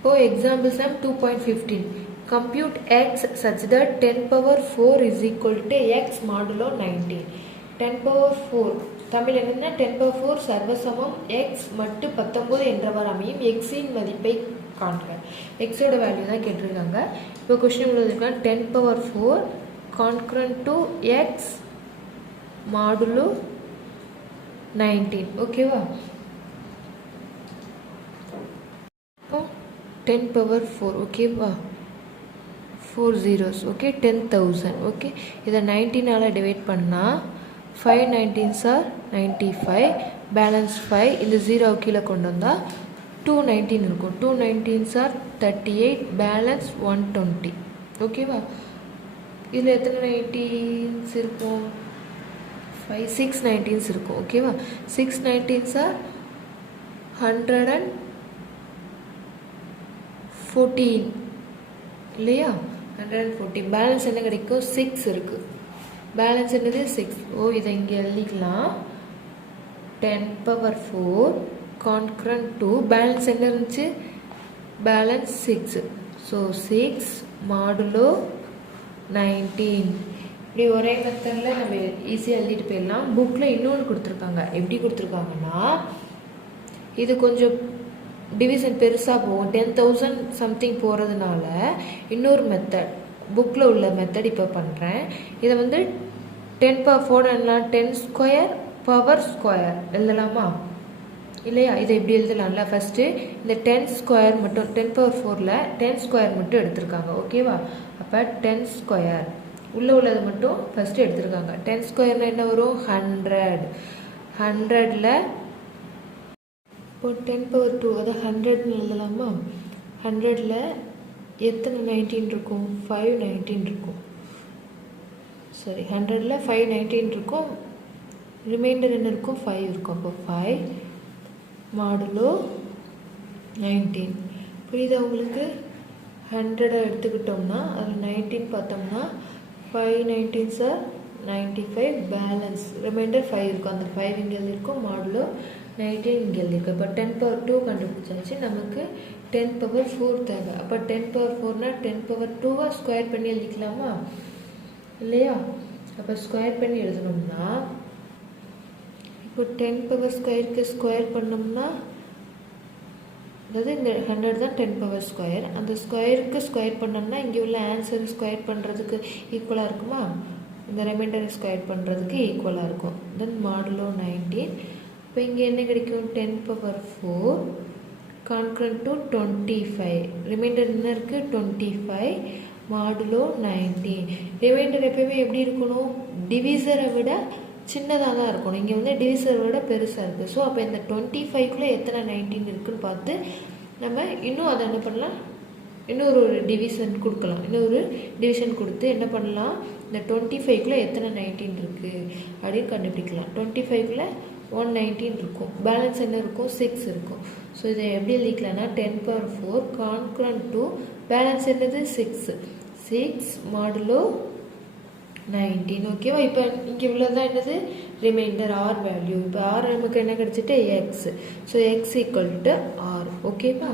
இப்போ example sum 2.15. Compute x such that 10 power 4 is equal to x modulo 19. 10 power 4 Tamil என்னன்னா 10 power 4 சர்வசமம் x மட்டு 19 என்றவர் அமையும் x இன் மதிப்பை காண்க. x ஓட வேல்யூ தான் கேட்டிருக்காங்க. இப்போ क्वेश्चन எழுதிருக்காங்க 10 power 4 concurrent to x modulo 19. ஓகேவா? 10 power 4 ஓகேவா? 4 zeros ஓகே 10,000 ஓகே. இதை 19 ஆல் டிவைட் பண்ணால் 5 19s are 95 பேலன்ஸ் 5 இந்த 0 கீழே கொண்டு வந்தால் 219 இருக்கும். 2 19s are 38 பேலன்ஸ் 120 ஓகேவா? இதில் எத்தனை 19s இருக்கும்? 6 19s இருக்கும் ஓகேவா? 6 19s are 114 இல்லையா? 140 பேலன்ஸ் என்ன கிடைக்கும்? 6 இருக்கு. பேலன்ஸ் என்னது? 6. ஓ இதை இங்கே எழுதிக்கலாம். 10 power 4 concurrent to பேலன்ஸ் என்ன இருந்துச்சு? பேலன்ஸ் 6. So 6 modulo 19. இப்படி ஒரே மெத்தடில் நம்ம ஈஸியாக எழுதிட்டு போயிடலாம். புக்கில் இன்னொன்று கொடுத்துருக்காங்க. எப்படி கொடுத்துருக்காங்கன்னா இது கொஞ்சம் டிவிஷன் பெருசாக போகும். 10,000 சம்திங் போகிறதுனால இன்னொரு மெத்தட் புக்கில் உள்ள மெத்தட் இப்போ பண்ணுறேன். இதை வந்து 10 power 4 எழுதலாம். 10 ஸ்கொயர் பவர் ஸ்கொயர் எழுதலாமா இல்லையா? இதை எப்படி எழுதலாம்ல? ஃபஸ்ட்டு இந்த 10 ஸ்கொயர் மட்டும் 10 power 4ல் 10 ஸ்கொயர் மட்டும் எடுத்திருக்காங்க ஓகேவா? அப்போ 10 ஸ்கொயர் உள்ளே உள்ளது மட்டும் ஃபஸ்ட்டு எடுத்திருக்காங்க. 10 ஸ்கொயர்னால் என்ன வரும்? 100. 100ல் இப்போ 10 power 2 அதை 100ன்னு எழுதலாமா? 100ல் எத்தனை 19 இருக்கும்? 5 19 இருக்கும். சரி 100ல் 5 19 இருக்கும். ரிமைண்டர் என்ன இருக்கும்? 5 இருக்கும். அப்போ 5 மாடுலோ 19. புரியுதா உங்களுக்கு? 100 எடுத்துக்கிட்டோம்னா அதில் 19 பார்த்தோம்னா 5 19s are 95 பேலன்ஸ் ரிமைண்டர் 5 இருக்கும். அந்த 5 இங்கே இருக்கும். மாடுலோ 19 இங்கே எழுதிருக்கு. இப்போ 10 power 2 கண்டுபிடிச்சாச்சு. நமக்கு 10 power 4 தேவை. அப்போ 10 power 4னால் 10 power 2 ஸ்கொயர் பண்ணி எழுதிக்கலாமா இல்லையா? அப்போ ஸ்கொயர் பண்ணி எழுதணும்னா இப்போ 10 power ஸ்கொயருக்கு ஸ்கொயர் பண்ணோம்னா அதாவது இந்த 100 தான் 10 power ஸ்கொயர். அந்த ஸ்கொயருக்கு ஸ்கொயர் பண்ணோம்னா இங்கே உள்ள ஆன்சர் ஸ்கொயர் பண்ணுறதுக்கு ஈக்குவலாக இருக்குமா? இந்த ரிமைண்டரை ஸ்கொயர் பண்ணுறதுக்கு ஈக்குவலாக இருக்கும். தென் மாடுலோ 19. இப்போ இங்கே என்ன கிடைக்கும்? 10 power 4 concurrent to 25. ரிமைண்டர் என்ன இருக்குது? 25 மாடுலோ 19. ரிமைண்டர் எப்பயுமே எப்படி இருக்கணும்? டிவிசரை விட சின்னதாக தான் இருக்கணும். இங்கே வந்து டிவிசரை விட பெருசாக இருக்குது. ஸோ அப்போ இந்த 25க்குள்ளே எத்தனை 19 இருக்குதுன்னு பார்த்து நம்ம இன்னும் அதை என்ன பண்ணலாம்? இன்னொரு டிவிஷன் கொடுக்கலாம். இன்னொரு டிவிஷன் கொடுத்து என்ன பண்ணலாம்? இந்த 25க்குள்ளே எத்தனை 19 இருக்குது அப்படின்னு கண்டுபிடிக்கலாம். 25க்குள்ளே 119 இருக்கும். பேலன்ஸ் என்ன இருக்கும்? 6 இருக்கும். ஸோ இதை எப்படி எழுதிக்கலாம்னா 10 power 4 concurrent to பேலன்ஸ் என்னது? 6. 6 மாடுலோ 19 ஓகேவா? இப்போ இங்கே உள்ளதான் என்னது? Reminder R value. இப்போ ஆர் நமக்கு என்ன கிடச்சிட்டு? X. So X equal to R ஓகேவா?